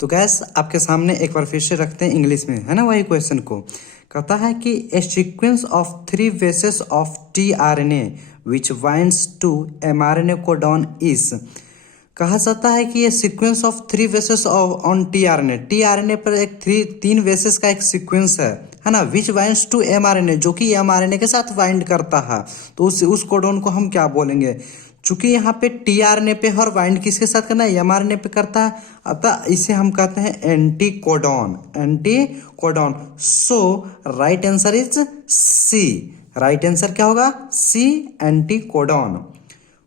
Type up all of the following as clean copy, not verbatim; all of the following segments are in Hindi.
तो गैस आपके सामने एक बार फिर से रखते हैं इंग्लिश में, है ना, वही क्वेश्चन को। कहता है कि a sequence of 3 bases of tRNA which binds to mRNA codon is. कहा जाता है कि ये sequence of 3 bases on tRNA पर एक 3 बेसेस का एक सीक्वेंस है ना, विच बाइंड्स टू mRNA, जो कि mRNA के साथ बाइंड करता है। तो उस कोडॉन को हम क्या बोलेंगे? चूंकि यहाँ पे tRNA पे और बाइंड किसके साथ करना है? mRNA पे करता है, अतः इसे हम कहते हैं anticodon. So right answer is C. Right answer क्या होगा? C, anticodon.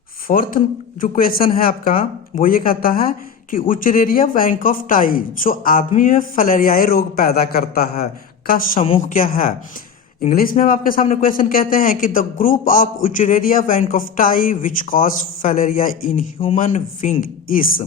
फोर्थ जो क्वेश्चन है आपका वो ये कहता है कि उचरेरिया बैंक ऑफ टाई, जो आदमी में फलेरियाई रोग पैदा करता है, का समूह क्या है? इंग्लिश में हम आपके सामने क्वेश्चन कहते हैं कि the group of Wuchereria bancrofti which cause filaria in human being is.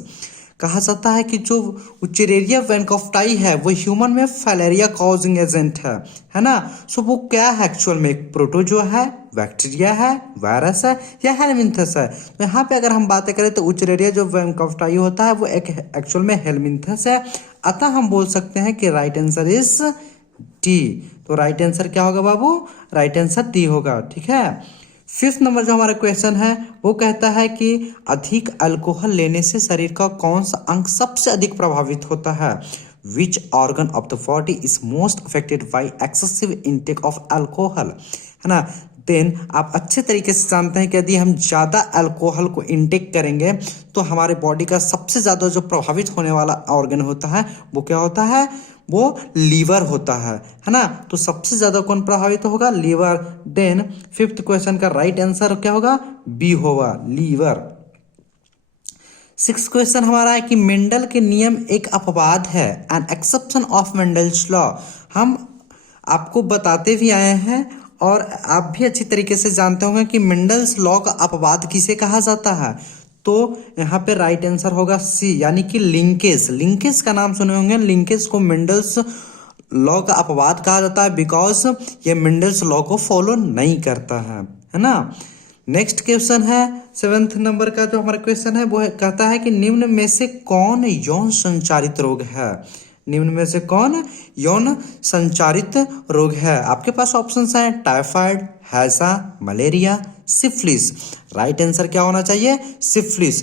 कहा जाता है कि जो उचरेरिया बैंक ऑफ टाई है वो ह्यूमन में फैलेरिया कॉजिंग एजेंट है ना। सो वो क्या है एक्चुअल में? एक प्रोटोजोआ है, बैक्टीरिया है, वायरस है या हेलमिंथस है? तो यहाँ पे अगर हम बातें करें तो उचरेरिया जो बैंक ऑफ टाई होता है वो एक एक्चुअल में हेलमिंथस है, अतः हम बोल सकते हैं कि राइट आंसर इज डी। तो राइट आंसर क्या होगा बाबू? राइट आंसर डी होगा, ठीक है। फिफ्थ नंबर जो हमारा क्वेश्चन है वो कहता है कि अधिक अल्कोहल लेने से शरीर का कौन सा अंग सबसे अधिक प्रभावित होता है? Which organ of the body is most affected by excessive intake of alcohol, है ना। देन आप अच्छे तरीके से जानते हैं कि यदि हम ज़्यादा अल्कोहल को इंटेक करेंगे तो हमारे बॉडी का सबसे ज़्यादा जो प्रभावित होने वाला ऑर्गन होता है वो क्या होता है? वो लीवर होता है ना। तो सबसे ज़्यादा कौन प्रभावित होगा? लीवर। देन फिफ्थ क्वेश्चन का राइट आंसर क्या होगा? बी होगा, लीवर। सिक्स क्वेश्चन हमारा है कि मेंडल के नियम एक अपवाद है, an exception of Mendel's law. हम आपको बताते भी आए हैं और आप भी अच्छी तरीके से जानते होंगे कि मेंडल्स लॉ का अपवाद किसे कहा जाता है। तो यहाँ पे राइट आंसर होगा सी, यानी कि लिंकेज का नाम सुने होंगे। लिंकेज को मेंडल्स लॉ का अपवाद कहा जाता है बिकॉज ये मेंडल्स लॉ को फॉलो नहीं करता है ना। नेक्स्ट क्वेश्चन है सेवेंथ नंबर का जो हमारा क्वेश्चन है वो कहता है कि निम्न में से कौन यौन संचारित रोग है? निम्न में से कौन यौन संचारित रोग है? आपके पास ऑप्शंस हैं टाइफाइड, हैजा, मलेरिया, सिफिलिस। राइट आंसर क्या होना चाहिए? सिफिलिस।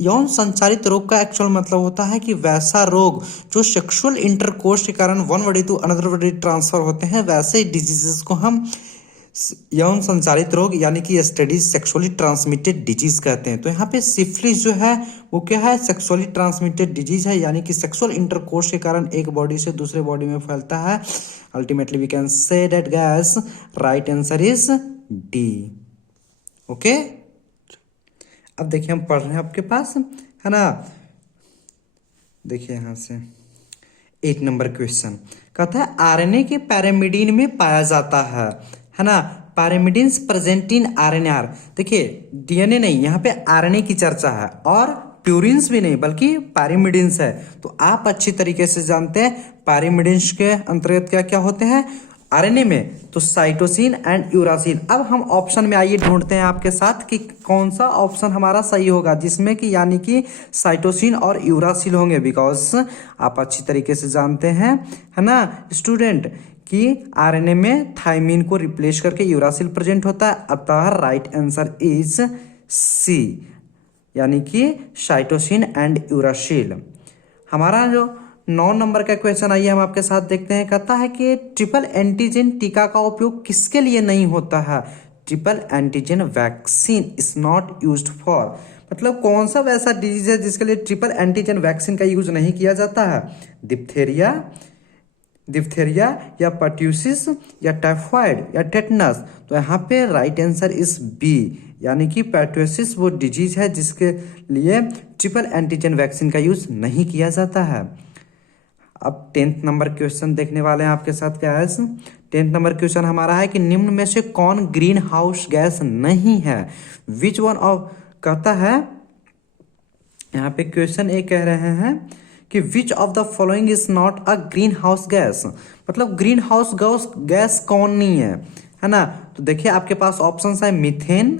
यौन संचारित रोग का एक्चुअल मतलब होता है कि वैसा रोग जो सेक्सुअल इंटरकोर्स के कारण one body to another body transfer होते हैं, वैसे डिजीजेस को हम यौन संचारित रोग यानी कि एसटीडी, सेक्सुअली ट्रांसमिटेड डिजीज कहते हैं। तो यहाँ पे सिफिलिस जो है वो क्या है? सेक्सुअली ट्रांसमिटेड डिजीज है, यानी कि सेक्सुअल इंटरकोर्स के कारण एक बॉडी से दूसरे बॉडी में फैलता है। Ultimately we can say that guess right answer is D. Okay, अब देखिए हम पढ़ रहे हैं आपके पास, है ना। देखिए यहाँ से 8 नंबर क्वेश्चन कहता है आरएनए के पैरामिडिन में पाया जाता है ना। पैरामिडिन्स प्रेजेंट इन आरएनआर। देखिए डीएनए नहीं, यहाँ पे आरएनए की चर्चा है और प्यूरिन्स भी नहीं बल्कि पैरामिडिन्स है। तो आप अच्छी तरीके से जानते हैं पैरामिडिन्स के अंतर्गत क्या क्या होते हैं आरएनए में, तो साइटोसिन एंड यूरासिल। अब हम ऑप्शन में आइए ढूंढते हैं आपके साथ कि कौन सा ऑप्शन हमारा सही होगा, जिसमें कि यानी कि साइटोसिन और यूरासिल होंगे। बिकॉज आप अच्छी तरीके से जानते हैं, है ना स्टूडेंट, कि आरएनए में थाइमिन को रिप्लेस करके यूरासिल प्रेजेंट होता है। अतः राइट आंसर इज सी, यानी कि साइटोसिन एंड यूरासिल। हमारा जो 9 नंबर का क्वेश्चन आइए हम आपके साथ देखते हैं। कहता है कि ट्रिपल एंटीजन टीका का उपयोग किसके लिए नहीं होता है? Triple antigen vaccine is not used for. मतलब कौन सा वैसा डिजीज है जिसके लिए ट्रिपल एंटीजन वैक्सीन का यूज नहीं किया जाता है? डिप्थेरिया या पर्ट्यूसिस या टाइफाइड या टेटनस। तो यहाँ पे राइट आंसर इज बी, यानी कि पर्ट्यूसिस वो डिजीज है जिसके लिए ट्रिपल एंटीजन वैक्सीन का यूज नहीं किया जाता है। अब 10th नंबर क्वेश्चन देखने वाले हैं आपके साथ क्या है। 10th नंबर क्वेश्चन हमारा है कि निम्न में से कौन ग्रीन हाउस गैस नहीं है? विच वन ऑफ, कहता है यहाँ पे क्वेश्चन ए कह रहे हैं कि विच of the following is not a green house gas. मतलब ग्रीन हाउस गैस कौन नहीं है ना। तो देखिए आपके पास ऑप्शन है मीथेन,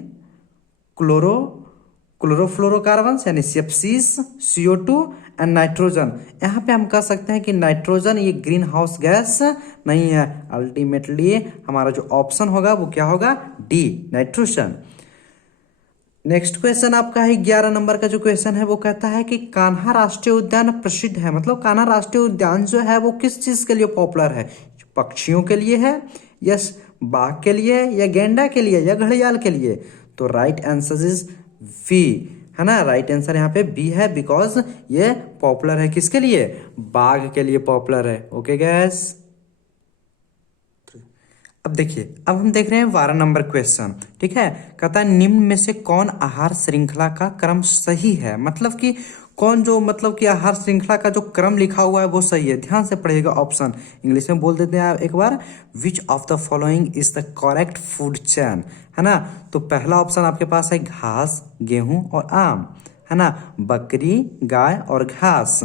क्लोरोफ्लोरोकार्बन यानी CFCs, CO2 एंड नाइट्रोजन। यहाँ पे हम कह सकते हैं कि नाइट्रोजन ये ग्रीन हाउस गैस नहीं है। अल्टीमेटली हमारा जो ऑप्शन होगा वो क्या होगा, डी, नाइट्रोजन। नेक्स्ट क्वेश्चन आपका है 11 नंबर का जो क्वेश्चन है वो कहता है कि कान्हा राष्ट्रीय उद्यान प्रसिद्ध है, मतलब कान्हा राष्ट्रीय उद्यान जो है वो किस चीज के लिए पॉपुलर है, पक्षियों के लिए है, यस बाघ के लिए, या गेंडा के लिए, या घड़ियाल के लिए। तो राइट आंसर इज वी, है ना, राइट आंसर यहाँ पे बी है, बिकॉज ये पॉपुलर है किसके लिए, बाघ के लिए पॉपुलर है। ओके गैस, अब देखिए, अब हम देख रहे हैं 12 नंबर क्वेश्चन। ठीक है, कहता है निम्न में से कौन आहार श्रृंखला का क्रम सही है, मतलब कि कौन जो मतलब कि आहार श्रृंखला का जो क्रम लिखा हुआ है वो सही है। ध्यान से पढ़िएगा, ऑप्शन इंग्लिश में बोल देते हैं एक बार, which of the following is the correct food chain, है ना। तो पहला ऑप्शन आपके पास है घास, गेहूं और आम, है ना, बकरी, गाय और घास।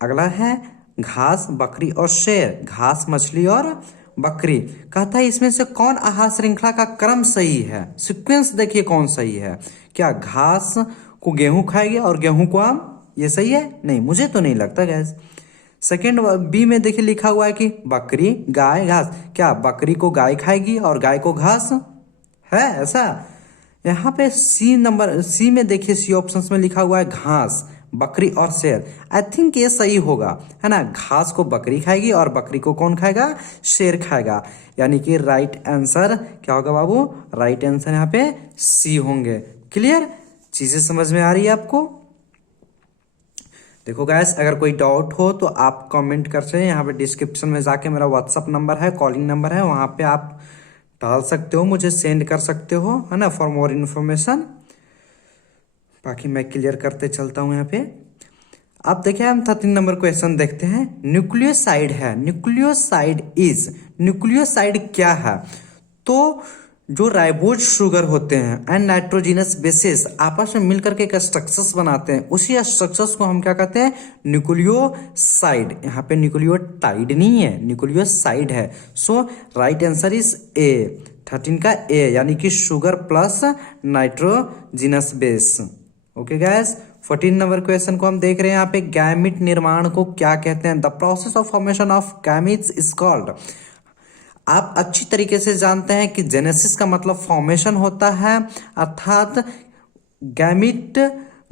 अगला है घास, बकरी और शेर, घास, मछली और बकरी। कहता है इसमें से कौन आहार श्रृंखला का क्रम सही है, सीक्वेंस देखिए कौन सही है। क्या घास को गेहूं खाएगी और गेहूं को आम, ये सही है? नहीं, मुझे तो नहीं लगता गैस। सेकेंड बी में देखिए लिखा हुआ है कि बकरी, गाय, घास। क्या बकरी को गाय खाएगी और गाय को घास, है ऐसा? यहाँ पे सी में देखिए, सी ऑप्शंस में लिखा हुआ है घास, बकरी और शेर। आई थिंक ये सही होगा, है ना, घास को बकरी खाएगी और बकरी को कौन खाएगा, शेर खाएगा। यानी कि राइट आंसर क्या होगा बाबू, राइट आंसर यहाँ पे सी होंगे। क्लियर, चीजें समझ में आ रही है आपको? देखो गैस, अगर कोई डाउट हो तो आप कमेंट कर सकते हैं, यहाँ पे डिस्क्रिप्शन में जाके मेरा व्हाट्सअप नंबर है, कॉलिंग नंबर है, वहाँ पे आप डाल सकते हो, मुझे सेंड कर सकते हो, है ना, फॉर मोर इन्फॉर्मेशन। बाकी मैं क्लियर करते चलता हूँ यहाँ पे। अब देखिए, हम 13 नंबर क्वेश्चन देखते हैं। न्यूक्लियोसाइड है, न्यूक्लियोसाइड क्या है? तो जो राइबोज शुगर होते हैं एंड नाइट्रोजिनस बेसिस आपस में मिलकर के एक स्ट्रक्चर्स बनाते हैं, उसी स्ट्रक्चर्स को हम क्या कहते हैं, न्यूक्लियोसाइड। यहाँ पे न्यूक्लियोटाइड नहीं है, न्यूक्लियोसाइड है। सो राइट आंसर इज ए, 13 का ए, यानी कि sugar plus nitrogenous base. Okay gas, 14 number question को हम देख रहे हैं यहाँ पे। गैमिट निर्माण को क्या कहते हैं? The process of formation of gametes is called. आप अच्छी तरीके से जानते हैं कि जेनेसिस का मतलब फॉर्मेशन होता है, अर्थात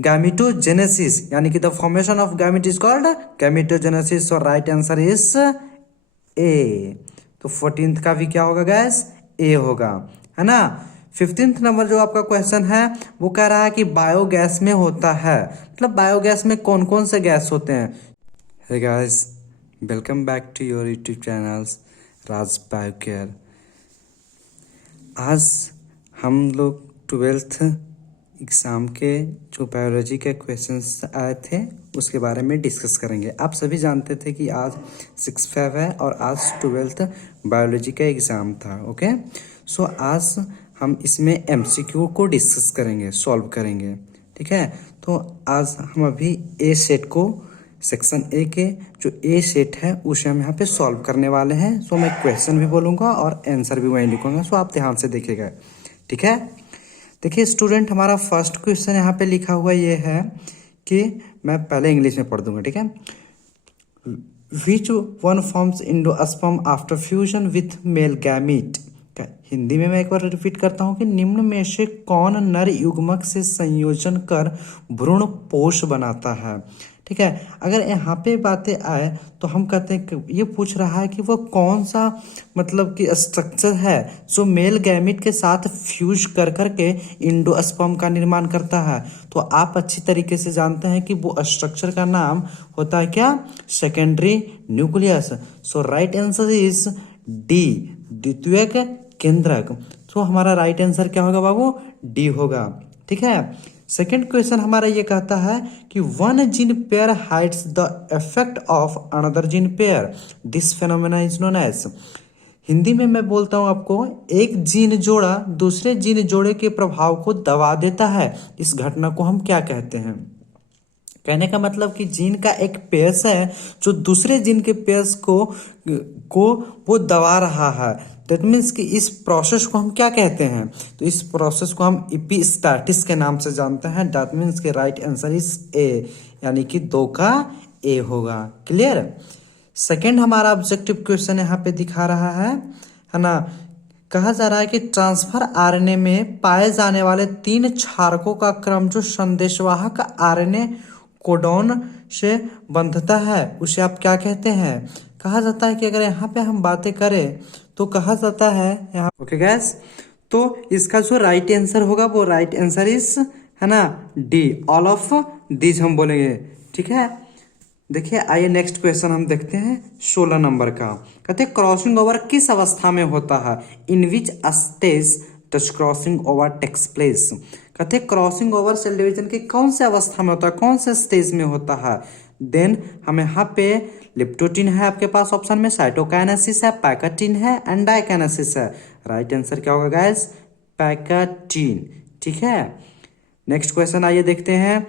गैमिटोजेनेसिस, यानी कि the formation of gamete is called gametogenesis. और राइट आंसर इज ए। तो 14th का भी क्या होगा गैस, ए होगा, है ना। 15th नंबर जो आपका क्वेश्चन है वो कह रहा है कि बायोगैस में होता है, मतलब बायोगैस में कौन कौन से गैस होते हैं। Hey guys, welcome back to your YouTube channels Raj Biocare. आज हम लोग 12th एग्ज़ाम के जो बायोलॉजी के क्वेश्चंस आए थे उसके बारे में डिस्कस करेंगे। आप सभी जानते थे कि आज 6/5 है और आज 12th बायोलॉजी का एग्ज़ाम था। ओके, सो आज हम इसमें MCQ को डिस्कस करेंगे, सॉल्व करेंगे। ठीक है, तो आज हम अभी ए सेट को, सेक्शन ए के जो ए सेट है उसे हम यहाँ पे सॉल्व करने वाले हैं। सो मैं क्वेश्चन भी बोलूँगा और आंसर भी वहीं लिखूँगा, सो आप ध्यान से देखिएगा। ठीक है, देखिए स्टूडेंट, हमारा फर्स्ट क्वेश्चन यहाँ पे लिखा हुआ ये है कि मैं पहले इंग्लिश में पढ़ दूंगा। ठीक है, which one forms endosperm after fusion with male gamete. Hindi में मैं एक बार रिपीट करता हूँ कि निम्न में से कौन नर युग्मक से संयोजन कर भ्रूण पोष बनाता है। ठीक है, अगर यहाँ पे बातें आए तो हम कहते हैं कि ये पूछ रहा है कि वो कौन सा मतलब कि स्ट्रक्चर है जो मेल गैमिट के साथ फ्यूज कर करके इंडोस्पर्म का निर्माण करता है। तो आप अच्छी तरीके से जानते हैं कि वो स्ट्रक्चर का नाम होता है क्या, secondary nucleus. So right answer is D, द्वितीयक केंद्रक। तो हमारा राइट आंसर क्या होगा बाबू, डी होगा। ठीक है, सेकेंड क्वेश्चन हमारा ये कहता है कि one gene pair hides the effect of another gene pair, this phenomena is known as. Hindi में मैं बोलता हूं आपको, एक जीन जोड़ा दूसरे जीन जोड़े के प्रभाव को दबा देता है, इस घटना को हम क्या कहते हैं। कहने का मतलब कि जीन का एक पेयर्स है जो दूसरे जीन के पेयर्स को वो दबा रहा है। दैट मीन्स कि इस प्रोसेस को हम क्या कहते हैं, तो इस प्रोसेस को हम एपिस्टासिस के नाम से जानते हैं। दैट मीन्स कि राइट आंसर इज ए, यानी कि 2 का ए होगा। क्लियर। सेकंड हमारा ऑब्जेक्टिव क्वेश्चन यहाँ पे दिखा रहा है ना। कहा जा रहा है कि ट्रांसफर आरएनए में पाए जाने वाले 3 क्षारकों का क्रम जो संदेशवाहक आरएनए कोडॉन से बंधता है उसे आप क्या कहते हैं। कहा जाता है कि अगर यहाँ पे हम बातें करें तो कहा जाता है यहाँ। ओके गैस, तो इसका जो राइट आंसर होगा वो राइट आंसर इज है ना डी, ऑल ऑफ दीज हम बोलेंगे। ठीक है, देखिए आइए नेक्स्ट क्वेश्चन हम देखते हैं 16 नंबर का। कहते हैं क्रॉसिंग ओवर किस अवस्था में होता है, in which stage does crossing over takes place. कहते हैं क्रॉसिंग ओवर सेल डिवीजन की कौन से अवस्था में होता है, कौन से स्टेज में होता है। देन हम यहाँ पे लिप्टोटिन है आपके पास ऑप्शन में, साइटोकाइनेसिस है, पैकेटिन है एंड डाइकाइनेसिस है। राइट आंसर क्या होगा गाइस, पैकेटिन। ठीक है, नेक्स्ट क्वेश्चन आइए देखते हैं।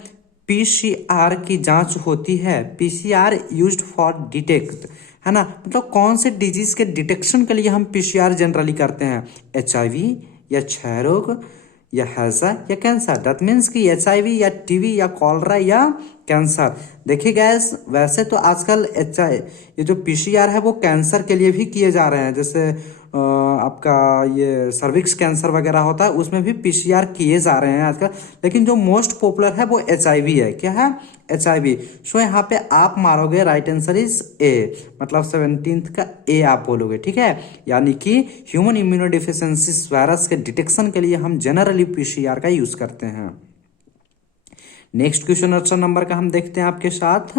पीसीआर की जांच होती है, पीसीआर यूज्ड फॉर डिटेक्ट है ना, मतलब कौन से डिजीज के डिटेक्शन के लिए हम पीसीआर जनरली करते हैं, एचआईवी या क्षय रोग या हैजा या कैंसर। दैट मीन्स कि एचआईवी या टीवी या कॉलरा या कैंसर। देखिए गैस, वैसे तो आजकल ये जो पीसीआर है वो कैंसर के लिए भी किए जा रहे हैं, जैसे आपका ये सर्विक्स कैंसर वगैरह होता है उसमें भी पीसीआर किए जा रहे हैं आजकल, लेकिन जो मोस्ट पॉपुलर है वो एचआईवी है। क्या है, एचआईवी। सो यहाँ पे आप मारोगे राइट आंसर इज ए, मतलब 17th का ए आप बोलोगे। ठीक है, यानी कि ह्यूमन इम्यूनोडिफिशियेंसी वायरस के डिटेक्शन के लिए हम जनरली पीसीआर का यूज करते हैं। नेक्स्ट क्वेश्चन 18 नंबर का हम देखते हैं आपके साथ।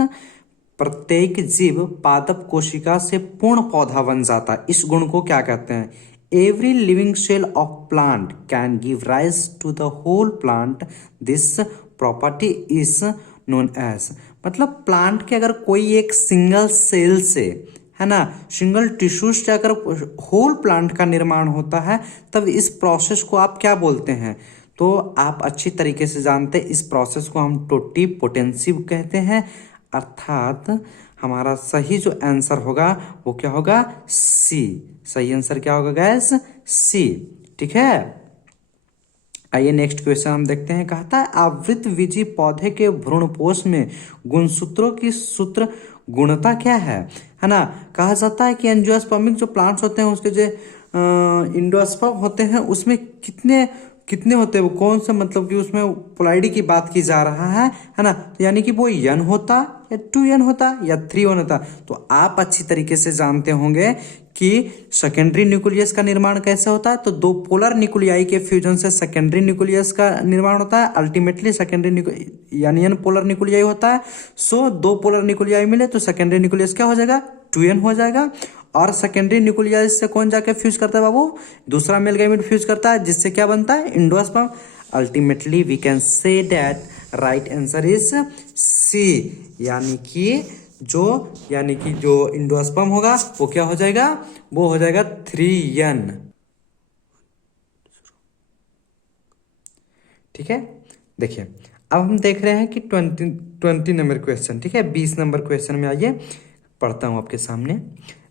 प्रत्येक जीव पादप कोशिका से पूर्ण पौधा बन जाता है, इस गुण को क्या कहते हैं। Every living cell of plant can give rise to the whole plant, this property is known as. मतलब प्लांट के अगर कोई एक सिंगल सेल से है ना, सिंगल टिश्यू से अगर होल प्लांट का निर्माण होता है तब इस प्रोसेस को आप क्या बोलते हैं। तो आप अच्छी तरीके से जानते हैं इस प्रोसेस को हम टोटिपोटेंसिव कहते हैं, अर्थात हमारा सही जो आंसर होगा वो क्या होगा, सी। सही आंसर क्या होगा गैस, सी। ठीक है, आइए नेक्स्ट क्वेश्चन हम देखते हैं। कहता है आवृतबीजी पौधे के भ्रूणपोष में गुणसूत्रों की सूत्र गुणता क्या है ना। कहा जाता है कि एंजियोस्पर्मिक जो प्लांट्स होते हैं उसके जो इंडोस्पर्म होते हैं उसमें कितने कितने होते हैं, वो कौन सा, मतलब कि उसमें पोलाइडी की बात की जा रहा है ना, तो यानी कि वो n होता या 2n होता या 3n होता। तो आप अच्छी तरीके से जानते होंगे कि सेकेंडरी न्यूक्लियस का निर्माण कैसे होता है। तो 2 पोलर न्यूक्लियाई के फ्यूजन से सेकेंडरी न्यूक्लियस का निर्माण होता है, अल्टीमेटली सेकेंडरी यानी n पोलर न्यूक्लियाई होता है। सो 2 पोलर न्यूक्लियाई मिले तो सेकेंडरी न्यूक्लियस क्या हो जाएगा, 2n हो जाएगा। और सेकेंडरी न्यूक्लियस से कौन जाके फ्यूज करता है बाबू, दूसरा मेल गैमेट फ्यूज करता है, जिससे क्या बनता है, endosperm. Ultimately we can say that right answer is C, यानी कि जो इंडोस्पर्म होगा वो क्या हो जाएगा, वो हो जाएगा 3n। ठीक है, देखिए अब हम देख रहे हैं कि 20 नंबर क्वेश्चन। ठीक है, 20 नंबर क्वेश्चन में आइए पढ़ता हूं आपके सामने।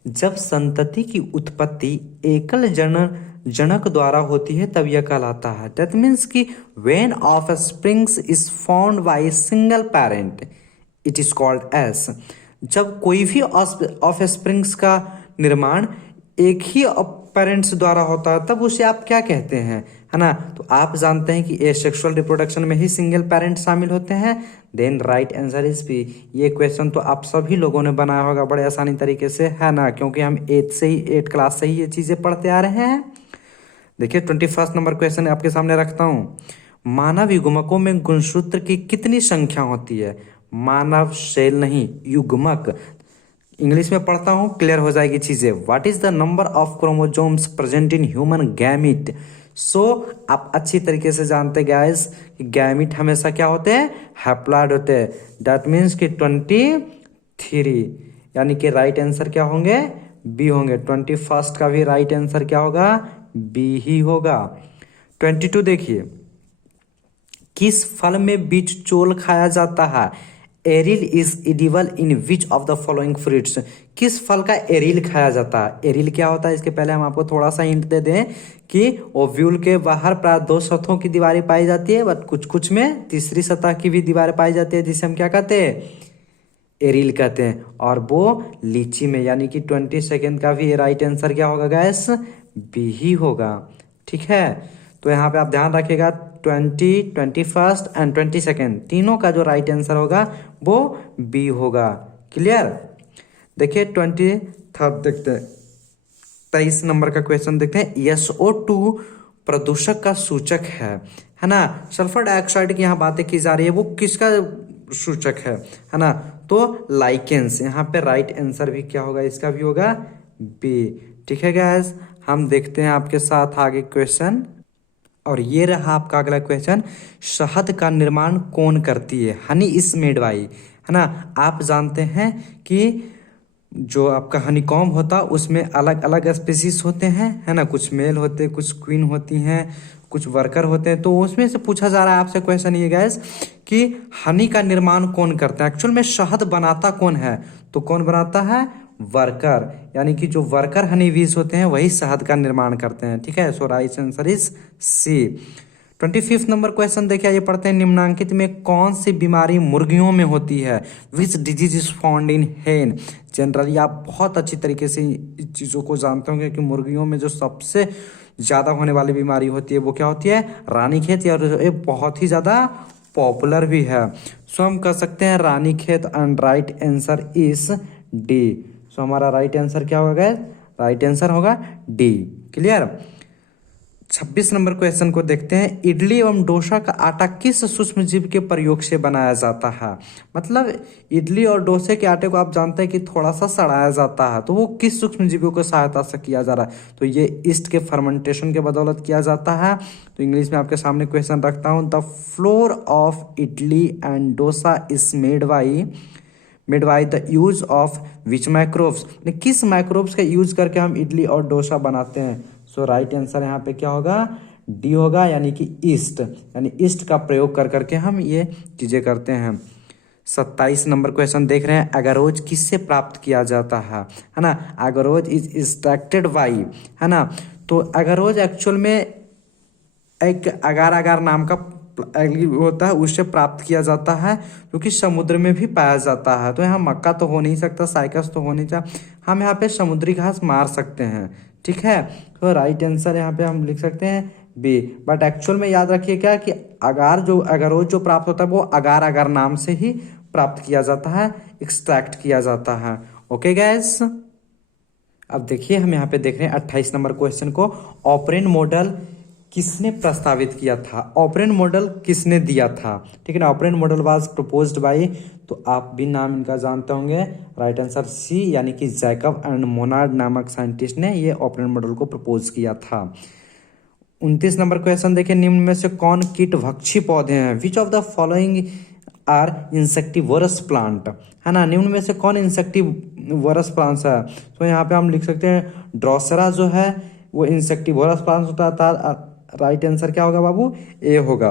जब संतति की उत्पत्ति एकल जनक द्वारा होती है तब यह कहलाता है। दैट मीन्स कि when of springs is found by single parent it is called S. जब कोई भी ऑफ स्प्रिंग्स का निर्माण एक ही पेरेंट्स द्वारा होता है तब उसे आप क्या कहते हैं, है ना। तो आप जानते हैं कि एसेक्सुअल रिप्रोडक्शन में ही सिंगल पेरेंट शामिल होते हैं। Then right answer is B. ये क्वेश्चन तो आप सभी लोगों ने बनाया होगा बड़े आसानी तरीके से, है ना, क्योंकि हम 8 क्लास से ही ये चीजें पढ़ते आ रहे हैं। देखिए 21 नंबर क्वेश्चन आपके सामने रखता हूँ। मानव युग्मकों में गुणसूत्र की कितनी संख्या होती है। मानव सेल नहीं, युग्मक। इंग्लिश में पढ़ता हूँ, क्लियर हो जाएगी चीजें। What is the number of chromosomes present in human gamete. So आप अच्छी तरीके से जानते गाइस कि गैमिट हमेशा क्या होते हैं, हैप्लॉइड होते हैं। दैट मीन्स कि 23, यानी कि राइट आंसर क्या होंगे, बी होंगे। 21 का भी राइट आंसर क्या होगा, बी ही होगा। 22 देखिए, किस फल में बीज चोल खाया जाता है। Aryl is edible in which of the following fruits, किस फल का एरिल खाया जाता है। एरिल क्या होता है, इसके पहले हम आपको थोड़ा सा हिंट दे दें कि ओव्यूल के बाहर प्राय 2 सतहों की दीवारें पाई जाती है, बट कुछ कुछ में तीसरी सतह की भी दीवारें पाई जाती है, जिसे हम क्या कहते हैं, एरिल कहते हैं। और वो लीची में, यानी कि 22 का भी राइट आंसर क्या होगा गैस, बी ही होगा। ठीक है, तो यहाँ पे आप ध्यान रखिएगा 20, 21 एंड 22 तीनों का जो राइट आंसर होगा वो बी होगा। क्लियर। देखिए 23 देखते हैं, 23 नंबर का क्वेश्चन देखते हैं। SO2 प्रदूषक का सूचक है ना। सल्फर डाइऑक्साइड की यहाँ बातें की जा रही है, वो किसका सूचक है ना, तो लाइकेंस। यहाँ पे राइट आंसर भी क्या होगा, इसका भी होगा बी। ठीक है गैस, हम देखते हैं आपके साथ आगे क्वेश्चन, और ये रहा आपका अगला क्वेश्चन। शहद का निर्माण कौन करती है, हनी इज मेड बाई, है ना। आप जानते हैं कि जो आपका हनीकॉम्ब होता है उसमें अलग अलग स्पीसीज होते हैं, है ना, कुछ मेल होते हैं, कुछ क्वीन होती हैं, कुछ वर्कर होते हैं। तो उसमें से पूछा जा रहा है आपसे क्वेश्चन ये गैस कि हनी का निर्माण कौन करता है, एक्चुअल में शहद बनाता कौन है, तो कौन बनाता है, वर्कर, यानी कि जो वर्कर हनी बीज होते हैं वही शहद का निर्माण करते हैं। ठीक है, so right answer is C. 25 number question देखिए, ये पढ़ते हैं। निम्नांकित में कौन सी बीमारी मुर्गियों में होती है, which disease is found in हेन। जनरली आप बहुत अच्छी तरीके से इस चीज़ों को जानते होंगे कि मुर्गियों में जो सबसे ज़्यादा होने वाली बीमारी होती है वो क्या होती है, रानीखेत, और ये बहुत ही ज़्यादा पॉपुलर भी है। सो हम कह सकते हैं Ranikhet, and right answer is D. So हमारा राइट आंसर क्या होगा, राइट आंसर होगा डी। क्लियर। 26 नंबर क्वेश्चन को देखते हैं। इडली एवं डोसा का आटा किस सूक्ष्म जीव के प्रयोग से बनाया जाता है, मतलब इडली और डोसे के आटे को आप जानते हैं कि थोड़ा सा सड़ाया जाता है, तो वो किस सूक्ष्म जीवों की सहायता से किया जा रहा है, तो ये ईस्ट के फर्मेंटेशन के बदौलत किया जाता है। तो इंग्लिश में आपके सामने क्वेश्चन रखता हूँ। The floor of idli and dosa is made by the use of which microbes, किस माइक्रोब्स का यूज करके हम इडली और डोसा बनाते हैं। सो राइट आंसर यहाँ पे क्या होगा, डी होगा, यानी कि ईस्ट, यानी ईस्ट का प्रयोग कर करके हम ये चीजें करते हैं। 27 नंबर क्वेश्चन देख रहे हैं। अगरोज किससे प्राप्त किया जाता है ना। अगरोज इज एक्सट्रैक्टेड बाई, है ना, तो अगरोज एक्चुअल में एक अगार अगार नाम का होता है, उससे प्राप्त किया जाता है, क्योंकि समुद्र में भी पाया जाता है। तो यहाँ मक्का तो हो नहीं सकता, साइकस तो हो नहीं चाहिए, हम यहाँ पे समुद्री घास मार सकते हैं। ठीक है, तो राइट आंसर यहाँ पे हम लिख सकते हैं बी। बट एक्चुअल में याद रखिए क्या कि अगरोज जो प्राप्त होता है वो अगार अगार नाम से ही प्राप्त किया जाता है, एक्सट्रैक्ट किया जाता है। ओके गैस, अब देखिए हम यहाँ पे देख रहे हैं 28 नंबर क्वेश्चन को। ऑपरेंट मॉडल किसने प्रस्तावित किया था, ऑपरेंट मॉडल किसने दिया था। ठीक है ना, operon model was proposed by, तो आप भी नाम इनका जानते होंगे, राइट आंसर सी, यानी कि जैकब एंड मोनार्ड नामक साइंटिस्ट ने ये ऑपरेंट मॉडल को प्रपोज किया था। 29 नंबर क्वेश्चन देखिए। निम्न में से कौन कीटभक्षी पौधे हैं, which of the following are insectivorous plant, है ना, निम्न में से कौन इंसेक्टिवोरस प्लांट्स है। तो यहाँ पे हम लिख सकते हैं ड्रोसेरा जो है वो इंसेक्टिवोरस प्लांट्स होता था। राइट आंसर क्या होगा बाबू, ए होगा।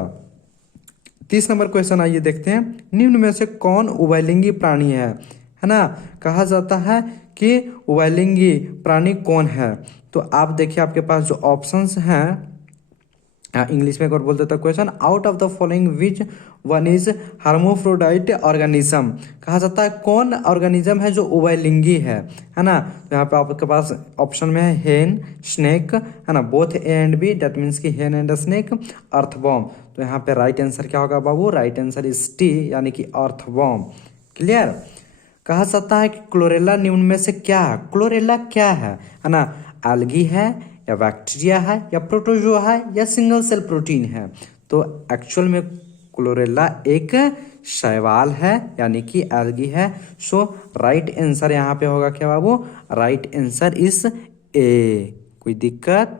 30 नंबर क्वेश्चन आइए देखते हैं। निम्न में से कौन उभयलिंगी प्राणी है ना, कहा जाता है कि उभयलिंगी प्राणी कौन है। तो आप देखिए आपके पास जो ऑप्शंस हैं, इंग्लिश में एक और बोल देता question, out of the following which one is hermaphrodite organism, कहा जाता है कौन ऑर्गेनिज्म है जो उभयलिंगी है ना। तो यहाँ पे आपके पास ऑप्शन में है हेन, स्नेक, है ना, both A and B, that means की हेन एंड स्नेक, अर्थवॉर्म। तो यहाँ पे राइट आंसर क्या होगा बाबू, राइट आंसर इज टी, यानी कि अर्थवॉर्म। क्लियर। कहा जाता है कि क्लोरेला निम्न में से क्या है, क्लोरेला क्या है ना, एल्गी है या बैक्टीरिया है या प्रोटोजोआ है या सिंगल सेल प्रोटीन है। तो एक्चुअल में क्लोरेला एक शैवाल है, यानी कि एल्गी है। सो राइट आंसर यहाँ पे होगा क्या बाबू, राइट आंसर इज ए। कोई दिक्कत,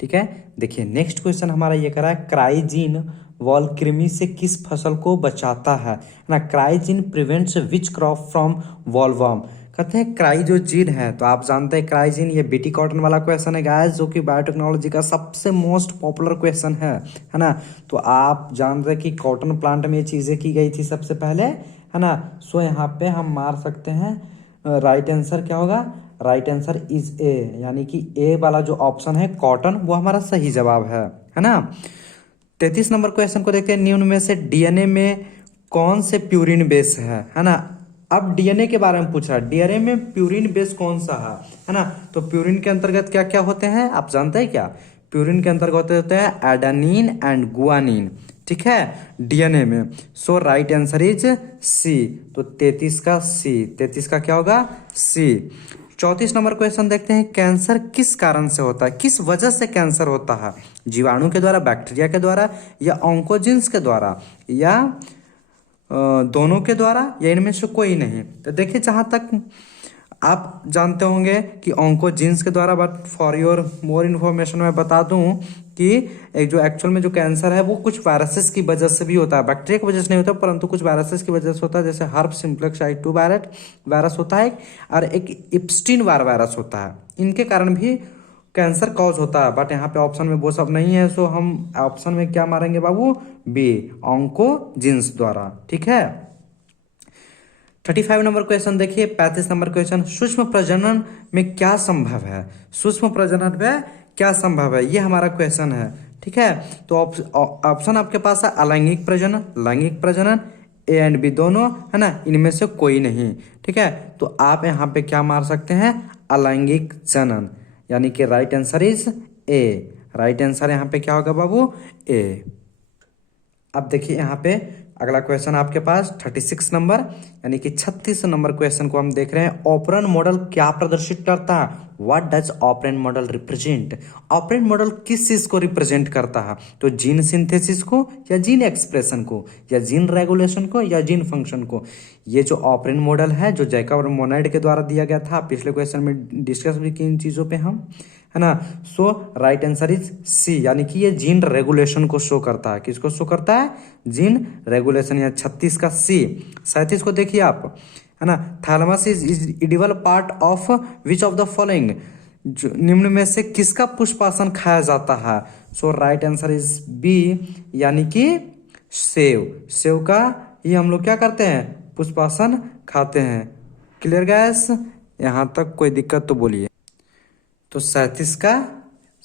ठीक है। देखिए नेक्स्ट क्वेश्चन हमारा ये करा है, क्राइजीन वॉल कृमि से किस फसल को बचाता है ना। Cry gene prevents which crop from bollworm, कहते हैं क्राइजोजीन है। तो आप जानते हैं क्राइजीन, ये बीटी कॉटन वाला क्वेश्चन है गाइस, जो कि बायोटेक्नोलॉजी का सबसे मोस्ट पॉपुलर क्वेश्चन है ना। तो आप जानते हैं कि कॉटन प्लांट में ये चीजें की गई थी सबसे पहले, है ना। सो यहाँ पे हम मार सकते हैं राइट आंसर क्या होगा, राइट आंसर इज ए, यानी कि ए वाला जो ऑप्शन है कॉटन वो हमारा सही जवाब है ना। 33 नंबर क्वेश्चन को देखते हैं, निम्न में से डीएनए में कौन से प्यूरिन बेस है ना। अब डीएनए के बारे में पूछा, डीएनए में प्यूरिन बेस कौन सा है ना। तो प्यूरिन के अंतर्गत क्या क्या होते हैं आप जानते हैं क्या, प्यूरिन के अंतर्गत होते हैं एडेनिन एंड गुआनिन, ठीक है, डीएनए में। सो राइट आंसर इज सी, तो 33 का सी, 33 का क्या होगा सी। 34 नंबर क्वेश्चन देखते हैं, कैंसर किस कारण से होता है, किस वजह से कैंसर होता है, जीवाणु के द्वारा, बैक्टीरिया के द्वारा, या ऑन्कोजिन्स के द्वारा, या दोनों के द्वारा, या इनमें से कोई नहीं। तो देखिए जहां तक आप जानते होंगे कि ऑन्कोजीन्स के द्वारा, but for your more information मैं बता दूं कि एक जो एक्चुअल में जो कैंसर है वो कुछ वायरसेस की वजह से भी होता है, बैक्टीरिया की वजह से नहीं होता परंतु कुछ वायरसेस की वजह से होता है, जैसे हर्ब सिम्प्लेक्स टाइप 2 वायरस होता है और एक इप्स्टीन वायरस होता है, इनके कारण भी कैंसर कॉज होता है। बट यहाँ पे ऑप्शन में वो सब नहीं है, सो हम ऑप्शन में क्या मारेंगे बाबू, बी, ऑन्कोजीन्स द्वारा, ठीक है। 35 नंबर क्वेश्चन देखिए, 35 नंबर क्वेश्चन, सूक्ष्म प्रजनन में क्या संभव है, सूक्ष्म प्रजनन में क्या संभव है, ये हमारा क्वेश्चन है, ठीक है। तो ऑप्शन आपके पास है अलैंगिक प्रजनन, लैंगिक प्रजनन, ए एंड बी दोनों, है ना, इनमें से कोई नहीं, ठीक है। तो आप यहाँ पे क्या मार सकते हैं, अलैंगिक जनन, यानी कि right answer is A, right answer यहाँ पे क्या होगा बाबू, ए। अब देखिए यहाँ पे अगला क्वेश्चन आपके पास 36 नंबर, यानी कि 36 नंबर क्वेश्चन को हम देख रहे हैं, ऑपरेंट मॉडल क्या प्रदर्शित करता है, what does operon model represent, operon model किस चीज को रिप्रेजेंट करता है, तो जीन सिंथेसिस को, या जीन एक्सप्रेशन को, या जीन रेगुलेशन को, या जीन फंक्शन को। ये जो ऑपरेंट मॉडल है जो जैकब और मोनाइड के द्वारा दिया गया था, पिछले क्वेश्चन में डिस्कस भी की इन चीजों पे हम, है ना। सो राइट आंसर इज सी, यानी कि ये जीन रेगुलेशन को शो करता है, किसको शो करता है, जीन रेगुलेशन, या 36 का सी। 37 को देखिए आप, है ना, thalamus is edible part of which of the following, निम्न में से किसका पुष्पासन खाया जाता है, so right answer is B, यानी कि सेव, सेव का ये हम लोग क्या करते हैं, पुष्पासन खाते हैं। क्लियर गैस, यहां तक कोई दिक्कत तो बोलिए। तो 37 का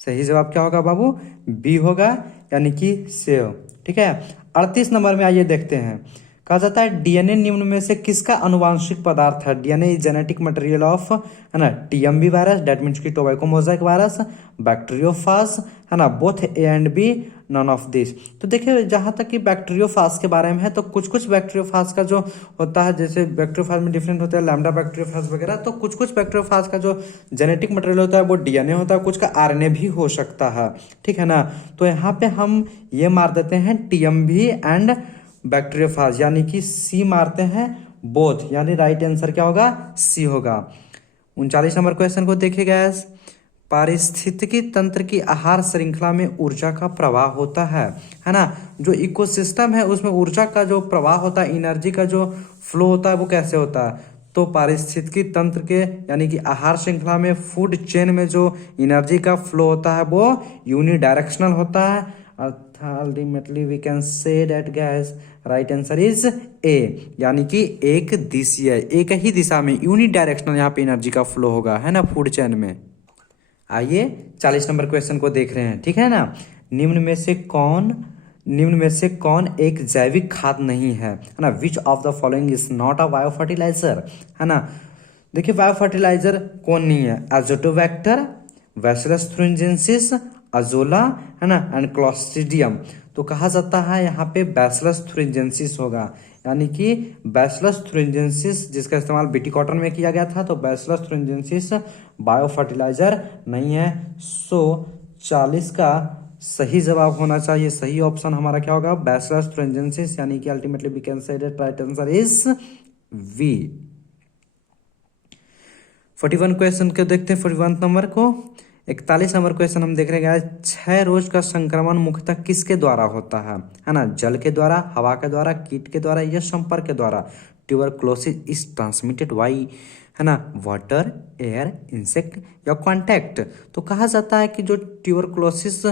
सही जवाब क्या होगा बाबू, बी होगा, यानी कि सेव, ठीक है। 38 नंबर में आइए देखते हैं, कहा जाता है डीएनए निम्न में से किसका अनुवांशिक पदार्थ है, DNA is genetic material of, है ना, टीएमबी वायरस, दैट मीन्स की टोबैको मोजाइक वायरस, बैक्टीरियोफाज, है ना, both A and B, none of this. तो देखिए जहां तक कि बैक्टीरियोफाज के बारे में है, तो कुछ कुछ बैक्टीरियोफाज का जो होता है, जैसे बैक्टीरियोफाज में डिफरेंट होते हैं, लैम्डा बैक्टीरियोफाज वगैरह, तो कुछ कुछ बैक्टीरियोफाज का जो जेनेटिक मटेरियल होता है वो डीएनए होता है, कुछ का आरएनए भी हो सकता है, ठीक है ना। तो यहाँ पे हम ये मार देते हैं टीएमबी एंड बैक्टीरियोफाज, यानी कि सी मारते हैं बोथ, यानी राइट आंसर क्या होगा, सी होगा। 39 नंबर क्वेश्चन को देखिएगा, पारिस्थितिकी तंत्र की आहार श्रृंखला में ऊर्जा का प्रवाह होता है ना, जो इकोसिस्टम है उसमें ऊर्जा का जो प्रवाह होता है, एनर्जी का जो फ्लो होता है वो कैसे होता है, तो पारिस्थितिकी तंत्र के, यानी कि आहार श्रृंखला में, फूड चेन में जो एनर्जी का फ्लो होता है वो यूनिडायरेक्शनल होता है, ultimately we can say that guess right answer is A, यानी कि एक दिशीय, एक ही दिशा में यूनिडायरेक्शनल यहाँ पे एनर्जी का फ्लो होगा, है ना, फूड चेन में। आइए 40 नंबर क्वेश्चन को देख रहे हैं, ठीक है ना, निम्न में से कौन एक जैविक खाद नहीं है ना, which of the following is not a biofertiliser, है ना। देखिए बायो फर्टिलाइजर कौन नहीं है, एजोटोबैक्टर, बैसिलस थ्रिंजेंसिस, अजोला, है ना, एंड क्लॉस्ट्रिडियम। तो कहा जाता है यहाँ पे बैसिलस थ्रिंजेंसिस होगा, यानी कि बैसिलस थ्रिंजेंसिस जिसका इस्तेमाल बीटी कॉटन में किया गया था, तो बैसिलस थ्रिंजेंसिस बायो फर्टिलाइजर नहीं है। सो 40 का सही जवाब होना चाहिए, सही ऑप्शन हमारा क्या होगा, बैसिलस थ्रिंजेंसिस, यानी कि ultimately we can say that right answer is B. 41 question को देखते हैं, 41 नंबर को। 41 नंबर क्वेश्चन हम देख रहे हैं, क्षय रोग का संक्रमण मुख्यतः किसके द्वारा होता है ना, जल के द्वारा, हवा के द्वारा, कीट के द्वारा, या संपर्क के द्वारा। ट्यूबरक्लोसिस इज ट्रांसमिटेड बाई, है ना, वाटर, एयर, इंसेक्ट, या कॉन्टैक्ट। तो कहा जाता है कि जो ट्यूबरक्लोसिस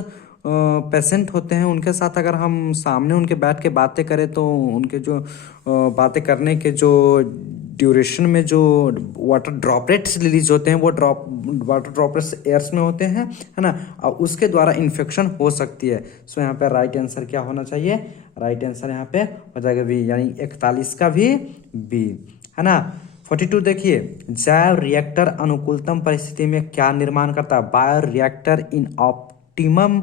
पेशेंट होते हैं उनके साथ अगर हम सामने उनके बैठ के बातें करें तो उनके जो बातें करने के जो ड्यूरेशन में जो वाटर ड्रॉपलेट्स रिलीज होते हैं वो वाटर ड्रॉपलेट्स एयर्स में होते हैं, है ना, और उसके द्वारा इन्फेक्शन हो सकती है। सो यहाँ पे राइट आंसर क्या होना चाहिए? राइट आंसर यहाँ पे हो जाएगा बी, यानी 41 का भी बी, है ना। 42 देखिए, जैव रिएक्टर अनुकूलतम परिस्थिति में क्या निर्माण करता है? बायो रिएक्टर इन ऑप्टिमम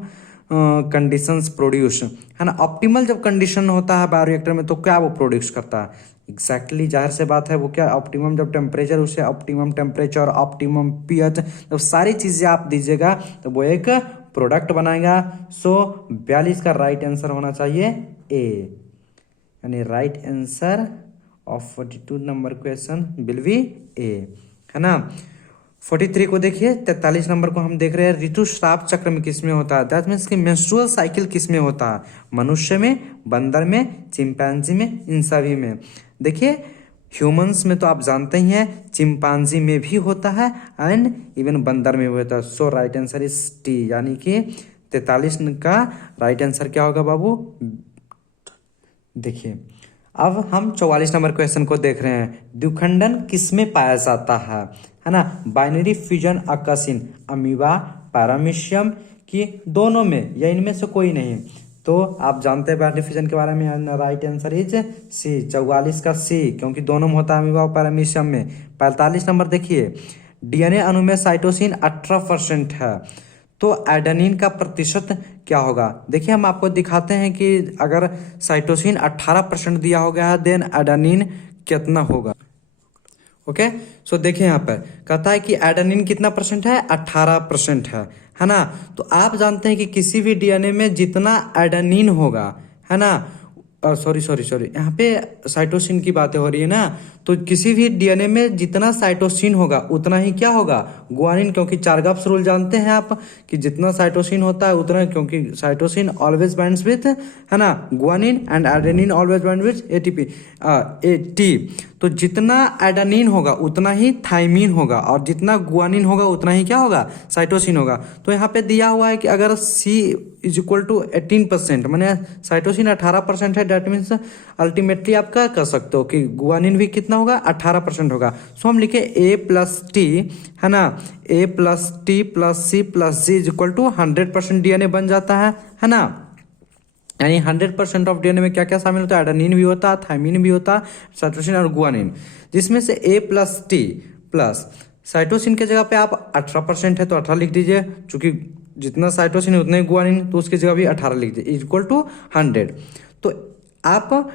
कंडीशंस प्रोड्यूस, है ना। ऑप्टिमल जब कंडीशन होता है बायोरिएक्टर में तो क्या वो प्रोड्यूस करता है? एग्जैक्टली जाहिर से बात है वो क्या, ऑप्टिमम जब टेम्परेचर, उसे ऑप्टिमम टेम्परेचर, ऑप्टिमम पीएच, जब सारी चीजें आप दीजिएगा तो वो एक प्रोडक्ट बनाएगा। सो 42 का राइट आंसर होना चाहिए ए, यानी right answer of 42 number question will be A, है ना। 43 को देखिए, 43 नंबर को हम देख रहे हैं, ऋतुस्राव चक्र में किसमें होता है? दैट मीन्स कि मेंस्ट्रुअल साइकिल किसमें होता है? मनुष्य में, बंदर में, चिंपैंजी में, इन सभी में। देखिए ह्यूमंस में तो आप जानते ही हैं, चिंपैंजी में भी होता है एंड इवन बंदर में भी होता है। So right answer is T, यानी कि 43 का राइट आंसर क्या होगा बाबू? देखिए अब हम 44 नंबर क्वेश्चन को देख रहे हैं, द्विखंडन किसमें पाया जाता है ना। Binary fusion occurs in amoeba, paramecium की दोनों में या इनमें से कोई नहीं। तो आप जानते हैं बाइनरी फ्यूजन के बारे में, राइट आंसर इज सी, 44 का सी, क्योंकि दोनों में होता है अमीबा और पैरामीशियम में। 45 नंबर देखिए, डीएनए अणु में साइटोसिन 18% है, तो एडेनिन का प्रतिशत क्या होगा? देखिए हम आपको दिखाते हैं कि अगर साइटोसिन 18% दिया हो गया है देन एडेनिन कितना होगा। ओके, सो देखिए यहाँ पर कहता है कि एडेनिन कितना परसेंट है? 18% है ना। तो आप जानते हैं कि किसी भी डीएनए में जितना एडेनिन होगा, है ना, सॉरी यहाँ पे साइटोसिन की बातें हो रही है ना, तो किसी भी डीएनए में जितना साइटोसिन होगा उतना ही क्या होगा? गुआनिन, क्योंकि चारगाप्स रूल जानते हैं आप कि जितना साइटोसिन होता है उतना, क्योंकि साइटोसिन ऑलवेज बाइंड्स विथ, है ना, guanine and adenine always bind with ATP T. तो जितना एडेनिन होगा उतना ही थाइमिन होगा और जितना गुआनिन होगा उतना ही क्या होगा? साइटोसिन होगा। तो यहाँ पे दिया हुआ है कि अगर C इज इक्वल टू 18%, मैंने साइटोसिन 18% है, डेट मीन्स अल्टीमेटली आप क्या कर सकते हो कि गुआनिन भी कितना होगा? 18% होगा। सो हम लिखे A प्लस टी, है ना, A plus T plus C plus G is equal to 100% DNA बन जाता है ना। यानी 100% ऑफ डीएनए में क्या क्या शामिल होता है? एडेनिन भी होता है, थाइमिन भी होता है, साइटोसिन और गुआनिन, जिसमें से A plus T plus cytosine के जगह पे आप 18% है तो 18 लिख दीजिए, चूंकि जितना साइटोसिन उतना ही गुआनिन, तो उसकी जगह भी 18 लिख दीजिए, इक्वल टू 100। तो आप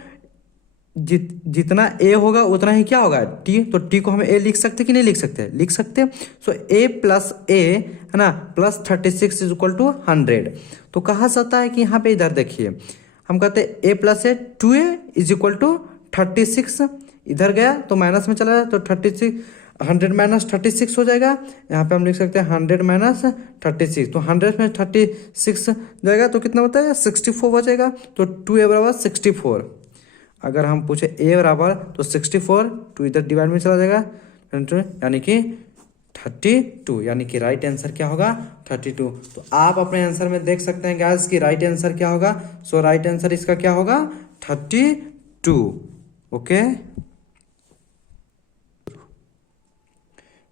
जितना ए होगा उतना ही क्या होगा? टी, तो टी को हम ए लिख सकते कि नहीं लिख सकते? लिख सकते। सो ए प्लस ए, है ना, प्लस 36 इज इक्वल टू 100। तो कहा जाता है कि यहाँ पे इधर देखिए हम कहते हैं A plus A, 2a is equal to 36, इधर गया तो माइनस में चला जाए तो 36, 100 माइनस 36 हो जाएगा। यहाँ पे हम लिख सकते हैं 100 माइनस 36, तो 100 में 36 जाएगा तो कितना होता है? 64 बचेगा। तो 2a बराबर 64। अगर हम पूछे a बराबर तो 64, तो इधर डिवाइड में चला जाएगा, यानी कि 32, यानी कि राइट आंसर क्या होगा? 32। तो आप अपने आंसर में देख सकते हैं गाइस कि राइट आंसर क्या होगा। सो राइट आंसर इसका क्या होगा? 32। ओके,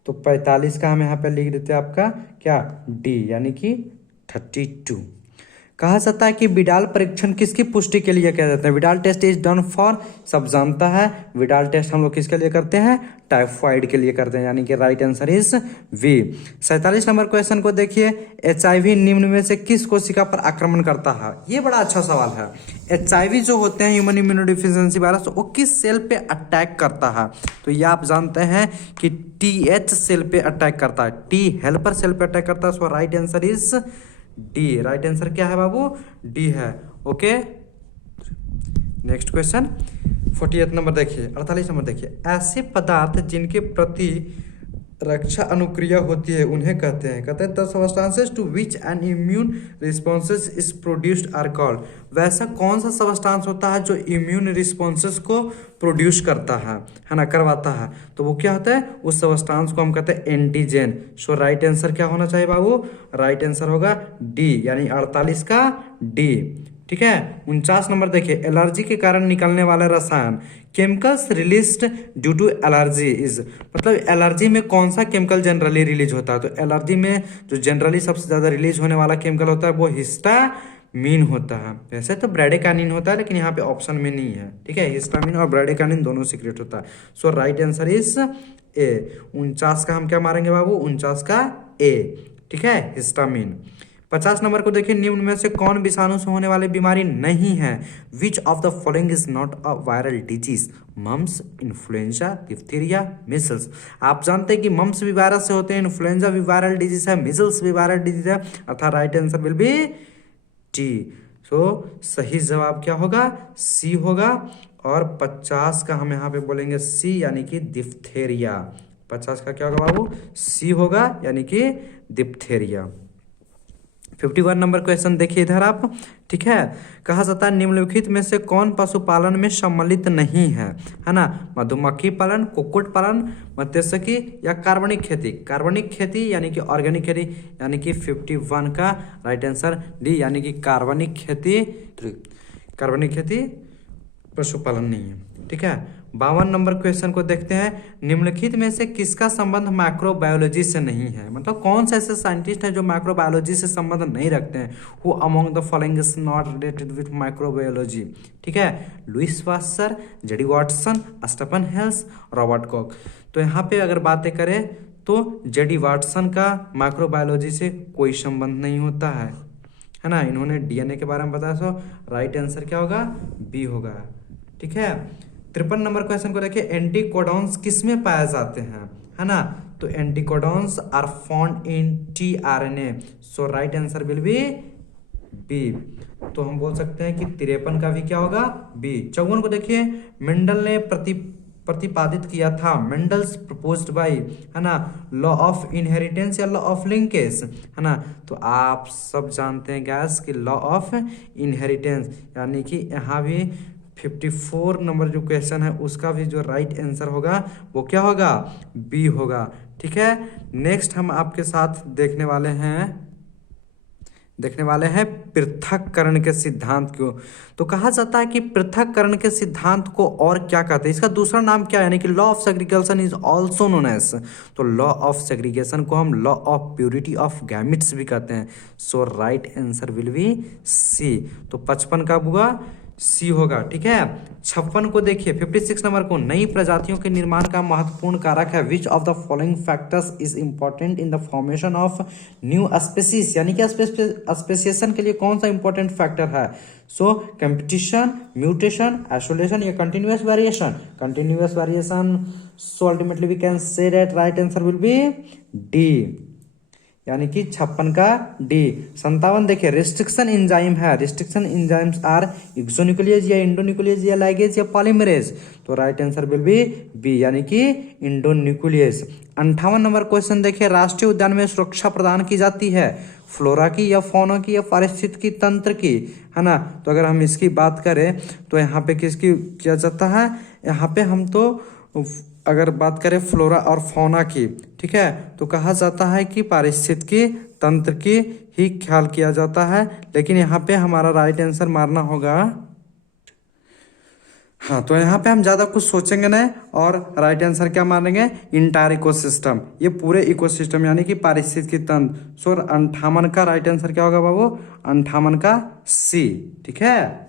तो 45 का हम यहाँ पे लिख देते हैं आपका क्या? डी, यानी कि 32। कहा जाता है कि विडाल परीक्षण किसकी पुष्टि के लिए किया जाता है? Widal test is done for, सब जानता है विडाल टेस्ट हम लोग किसके लिए करते हैं? टाइफाइड के लिए करते हैं, यानी कि right answer is B. 47 number question को देखिए, HIV निम्न में से किस कोशिका पर आक्रमण करता है? ये बड़ा अच्छा सवाल है। HIV जो होते हैं ह्यूमन इम्यूनोडिफिशियेंसी वायरस, वो किस सेल पे अटैक करता है? तो ये आप जानते हैं कि TH सेल पे अटैक करता है, T हेल्पर सेल पे अटैक करता है। So right answer is D. Right answer क्या है बाबू? डी है। ओके, नेक्स्ट क्वेश्चन 48 नंबर देखिए, 48 नंबर देखिए, ऐसे पदार्थ जिनके प्रति रक्षा अनुक्रिया होती है उन्हें कहते हैं the substances to which an immune responses is produced are called. वैसा कौन सा सबस्टांस होता है जो इम्यून रिस्पॉन्सेस को प्रोड्यूस करता है ना, करवाता है, तो वो क्या होता है, उस सबस्टांस को हम कहते हैं एंटीजन। सो राइट आंसर क्या होना चाहिए बाबू, राइट आंसर होगा डी, यानी 48 का डी। ठीक है। 49 नंबर देखिए, एलर्जी के कारण निकलने वाला रसायन, chemicals released due to allergy is, मतलब एलर्जी में कौन सा केमिकल जनरली रिलीज होता है, तो एलर्जी में जो जनरली सबसे ज्यादा रिलीज होने वाला केमिकल होता है वो हिस्टामीन होता है। वैसे तो ब्रैडिकानिन होता है लेकिन यहाँ पे ऑप्शन में नहीं है। ठीक है, हिस्टामिन और ब्रैडिकानिन दोनों सीक्रेट होता है। सो राइट आंसर इज ए। 49 का हम क्या मारेंगे बाबू, 49 का ए। ठीक है, हिस्टामिन। 50 नंबर को देखिए, निम्न में से कौन विषाणु से होने वाली बीमारी नहीं है, which of the following is not a viral disease, mumps, influenza, diphtheria, measles. आप जानते हैं कि मम्स भी वायरस से होते हैं, इन्फ्लुएंजा भी वायरल डिजीज है, मिसल्स भी वायरल डिजीज है, अर्थात right answer will be T. So सही जवाब क्या होगा, सी होगा। और 50 का हम यहाँ पे बोलेंगे सी, यानी कि डिप्थेरिया। 50 का क्या होगा बाबू, सी होगा, यानी कि डिप्थेरिया। 51 नंबर क्वेश्चन देखिए इधर आप। ठीक है, कहा जाता है निम्नलिखित में से कौन पशुपालन में सम्मिलित नहीं है ना, मधुमक्खी पालन, कुक्कुट पालन, मत्स्यिकी या कार्बनिक खेती। कार्बनिक खेती यानी कि ऑर्गेनिक खेती, यानी कि 51 का राइट आंसर डी, यानी कि कार्बनिक खेती पशुपालन नहीं है। ठीक है। 52 नंबर क्वेश्चन को देखते हैं, निम्नलिखित में से किसका संबंध माइक्रोबायोलॉजी से नहीं है, मतलब कौन से ऐसे साइंटिस्ट हैं जो माइक्रोबायोलॉजी से संबंध नहीं रखते हैं, who among the following is not related with microbiology. ठीक है, Louis Pasteur, JD Watson, Stephen Hales, Robert Koch. तो यहाँ पे अगर बातें करें तो जेडी वाटसन का माइक्रोबायोलॉजी से कोई संबंध नहीं होता है ना, इन्होंने डीएनए के बारे में बताया। सो राइट आंसर क्या होगा, बी होगा। ठीक है। 53 नंबर क्वेश्चन को देखिए, एंटीकोडॉन्स किस में पाए जाते हैं, है ना, तो anticodons are found in tRNA. So right answer will be B. तो हम बोल सकते हैं कि 53 का भी क्या होगा, बी। 54 को देखिए, मेंडल ने प्रतिपादित किया था, मेंडल्स प्रपोज्ड बाय, है ना, लॉ ऑफ इनहेरिटेंस या लॉ ऑफ लिंकेज, है ना, तो आप सब जानते हैं गैस कि लॉ ऑफ इनहेरिटेंस, यानी कि यहाँ भी 54 नंबर जो क्वेश्चन है उसका भी जो राइट आंसर होगा वो क्या होगा, बी होगा। ठीक है। नेक्स्ट हम आपके साथ देखने वाले हैं पृथक्करण के सिद्धांत को। तो कहा जाता है कि पृथक्करण के सिद्धांत को और क्या कहते हैं, इसका दूसरा नाम क्या है, यानी कि law of segregation is also known as. तो लॉ ऑफ सेग्रीगेशन को हम law of purity of gametes भी कहते हैं। So right answer will be C. तो 55 का हुआ सी होगा। ठीक है। 56 को देखिए, 56 नंबर को, नई प्रजातियों के निर्माण का महत्वपूर्ण कारक है, which of the following factors is important in the formation of new species, यानी कि स्पेसिएशन के लिए कौन सा इंपॉर्टेंट फैक्टर है। सो कंपटीशन, म्यूटेशन, आइसोलेशन या continuous variation. Continuous variation. So ultimately we can say that right answer will be D, यानी कि 56 का डी। 57 देखिए, रिस्ट्रिक्शन एंजाइम है, रिस्ट्रिक्शन एंजाइम्स आर एक्सोन्यूक्लियस या इंडोन्यूक्लियस या लाइगेज या पॉलीमरेज। तो right answer will be B, यानी कि इंडोन्यूक्लियस। 58 नंबर क्वेश्चन देखिए, राष्ट्रीय उद्यान में सुरक्षा प्रदान की जाती है, फ्लोरा की या फौना की या पारिस्थितिकी तंत्र की, है ना, तो अगर हम इसकी बात करें तो यहाँ पे किसकी किया जाता है, यहाँ पे हम तो अगर बात करें फ्लोरा और फौना की, ठीक है, तो कहा जाता है कि पारिस्थितिकी तंत्र की ही ख्याल किया जाता है, लेकिन यहाँ पे हमारा राइट आंसर मारना होगा, हाँ, तो यहाँ पे हम ज्यादा कुछ सोचेंगे नहीं और राइट आंसर क्या मानेंगे, इंटायर इकोसिस्टम, ये पूरे इकोसिस्टम यानी कि पारिस्थितिकी तंत्र। सो 58 का राइट आंसर क्या होगा बाबू, 58 का सी। ठीक है।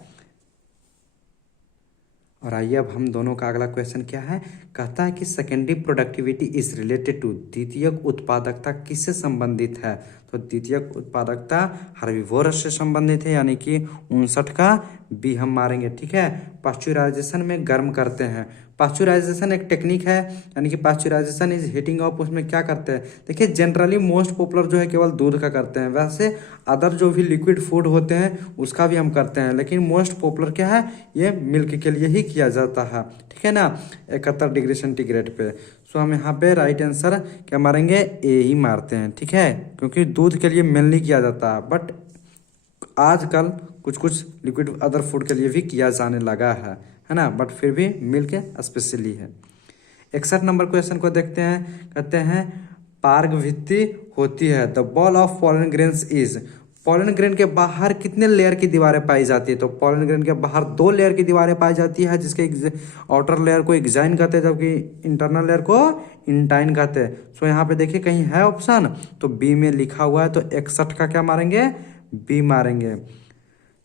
और आइए अब हम दोनों का अगला क्वेश्चन क्या है, कहता है कि secondary productivity is related to, द्वितीयक उत्पादकता किससे संबंधित है। तो द्वितीयक उत्पादकता हर्बीवोरस से संबंधित है, यानी कि 59 का बी हम मारेंगे। ठीक है, पास्चुराइजेशन में गर्म करते हैं। पास्चुराइजेशन एक टेक्निक है, यानी कि पास्चुराइजेशन इज हीटिंग अप। उसमें क्या करते हैं, देखिए जनरली मोस्ट पॉपुलर जो है केवल दूध का करते हैं, वैसे अदर जो भी लिक्विड फूड होते हैं उसका भी हम करते हैं, लेकिन मोस्ट पॉपुलर क्या है, ये मिल्क के लिए ही किया जाता है। ठीक है ना, 71 डिग्री सेंटीग्रेड पे। सो हम यहाँ पे राइट आंसर क्या मारेंगे, ए ही मारते हैं। ठीक है, क्योंकि दूध के लिए मेनली किया जाता है, बट आजकल कुछ कुछ लिक्विड अदर फूड के लिए भी किया जाने लगा है ना, बट फिर भी मिल्क स्पेशली है। 61 नंबर क्वेश्चन को देखते हैं, कहते हैं पार्ग भित्ति होती है। The ball of pollen grains is, pollen grain के बाहर कितने लेयर की दीवारें पाई जाती है, तो पॉलन ग्रेन के बाहर 2 लेयर की दीवारें पाई जाती है, जिसके आउटर लेयर को एक्साइन कहते हैं, जबकि इंटरनल लेयर को इंटाइन कहते हैं। सो यहाँ पे देखिए कहीं है ऑप्शन, तो बी में लिखा हुआ है, तो 61 का क्या मारेंगे, बी मारेंगे।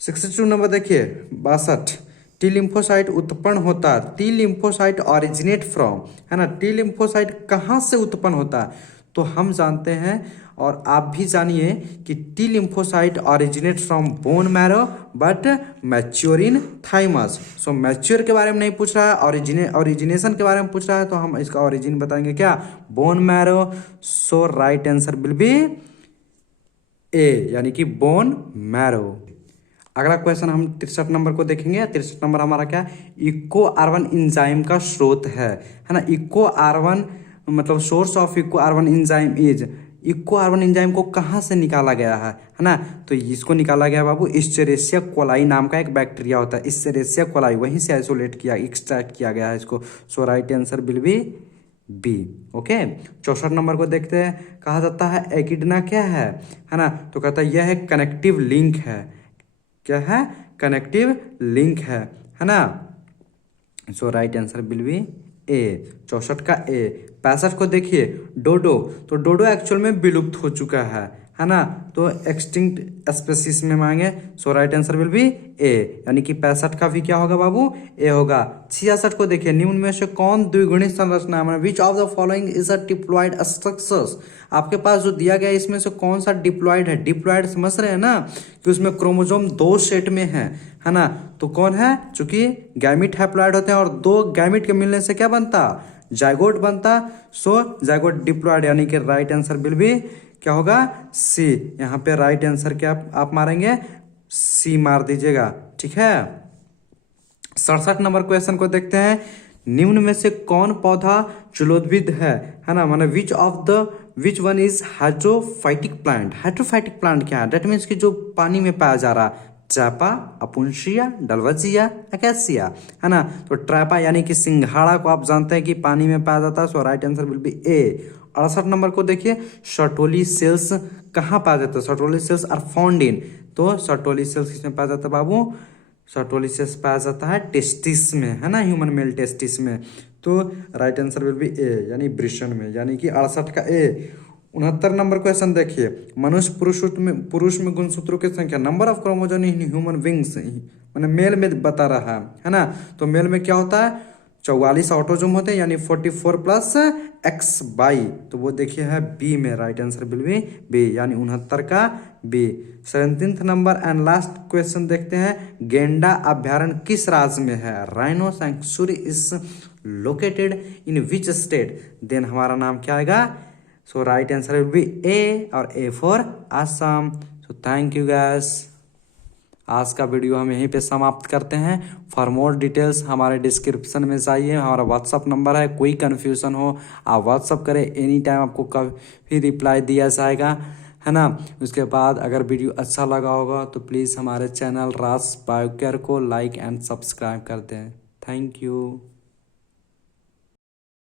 62 नंबर देखिए, 62, टी लिम्फोसाइट उत्पन्न होता है। टी लिम्फोसाइट ऑरिजिनेट फ्रॉम, है ना, टी लिम्फोसाइट कहाँ से उत्पन्न होता है, तो हम जानते हैं और आप भी जानिए कि T lymphocyte originate from bone marrow but mature in thymus. So mature के बारे में नहीं पूछ रहा है, ओरिजिनेशन के बारे में पूछ रहा है, तो हम इसका ओरिजिन बताएंगे क्या, bone marrow. So right answer will be A, यानी कि बोन मैरो। अगला क्वेश्चन हम 63 नंबर को देखेंगे। 63 नंबर हमारा क्या, इको आर1 इंजाइम का स्रोत है ना। इको आर1 मतलब source of Eco R one enzyme is, Eco R one enzyme को कहाँ से निकाला गया है ना, तो इसको निकाला गया बाबू इस्चेरेसिया कोलाई नाम का एक बैक्टीरिया होता है, इस्चेरेसिया कोलाई, वहीं से आइसोलेट किया, एक्सट्रैक्ट किया गया है इसको। So right answer will be B. Okay, 64 number को देखते हैं, कहा जाता है एकिडना क्या है ना, तो कहता है यह एक कनेक्टिव लिंक है। क्या है, कनेक्टिव लिंक है ना। सो राइट आंसर विल बी ए, 64 का ए। 65 को देखिए, डोडो, तो डोडो एक्चुअल में विलुप्त हो चुका है ना, तो एक्सटिंक्ट स्पेसीज में मांगे। सो right answer will be A, यानी कि 65 का भी क्या होगा बाबू, ए होगा। 66 को देखिए, निम्न में से कौन द्विगुणित संरचना है, which of the following is a diploid structures. आपके पास जो दिया गया इसमें से कौन सा डिप्लॉयड है, डिप्लॉयड समझ रहे हैं ना, कि उसमें क्रोमोसोम 2 सेट में है ना, तो कौन है, चूंकि गैमिट हैप्लॉयड होते हैं और 2 गैमिट के मिलने से क्या बनता, जाइगोट बनता। सो जाइगोट डिप्लॉयड, यानी कि राइट आंसर विल बी क्या होगा, सी। यहाँ पे राइट आंसर क्या आप मारेंगे, सी मार दीजिएगा। ठीक है, 67 नंबर क्वेश्चन को देखते हैं, निम्न में से कौन पौधा जलोद्भिद है ना, माने विच one is hydrophytic plant. Hydrophytic plant क्या है, डेट मीन्स कि जो पानी में पाया जा रहा है, ट्रैपा, अपुंसिया, डलवजिया, अकेसिया, है ना। तो ट्रैपा यानी कि सिंघाड़ा को आप जानते हैं कि पानी में पाया जाता है। So right answer will be A. 68 number को देखिए, सर्टोली सेल्स कहाँ पाया जाता है, Sertoli cells are found in, तो सर्टोली सेल्स किसमें पाया जाता है बाबू, सर्टोली सेल्स पाया जाता है टेस्टिस में, है ना, ह्यूमन मेल टेस्टिस में। तो right answer will be A, यानी वृषण में, यानी कि 68 का ए। 69 नंबर क्वेश्चन देखिए, मनुष्य पुरुष में गुणसूत्रों की संख्या, number of chromosome in human wings, मैंने मेल में बता रहा है ना, तो मेल में क्या होता है, 44 ऑटोजोम होते हैं, यानी 44 प्लस XY, तो वो देखिए है बी में, right answer will be B, यानी 69 का B. 17 number and last question देखते हैं, गेंडा अभ्यारण्य किस राज्य में है, rhino sanctuary is located in which state, then हमारा नाम क्या आएगा, so right answer will be A, और A for Assam. So thank you guys, आज का वीडियो हम यहीं पे समाप्त करते हैं। फॉर मोर डिटेल्स हमारे डिस्क्रिप्शन में जाइए, हमारा व्हाट्सअप नंबर है, कोई कन्फ्यूज़न हो आप व्हाट्सअप करें, एनी टाइम आपको कभी रिप्लाई दिया जाएगा, है ना। उसके बाद अगर वीडियो अच्छा लगा होगा तो प्लीज़ हमारे चैनल राज बायोकेयर को लाइक एंड सब्सक्राइब कर दें। Thank you.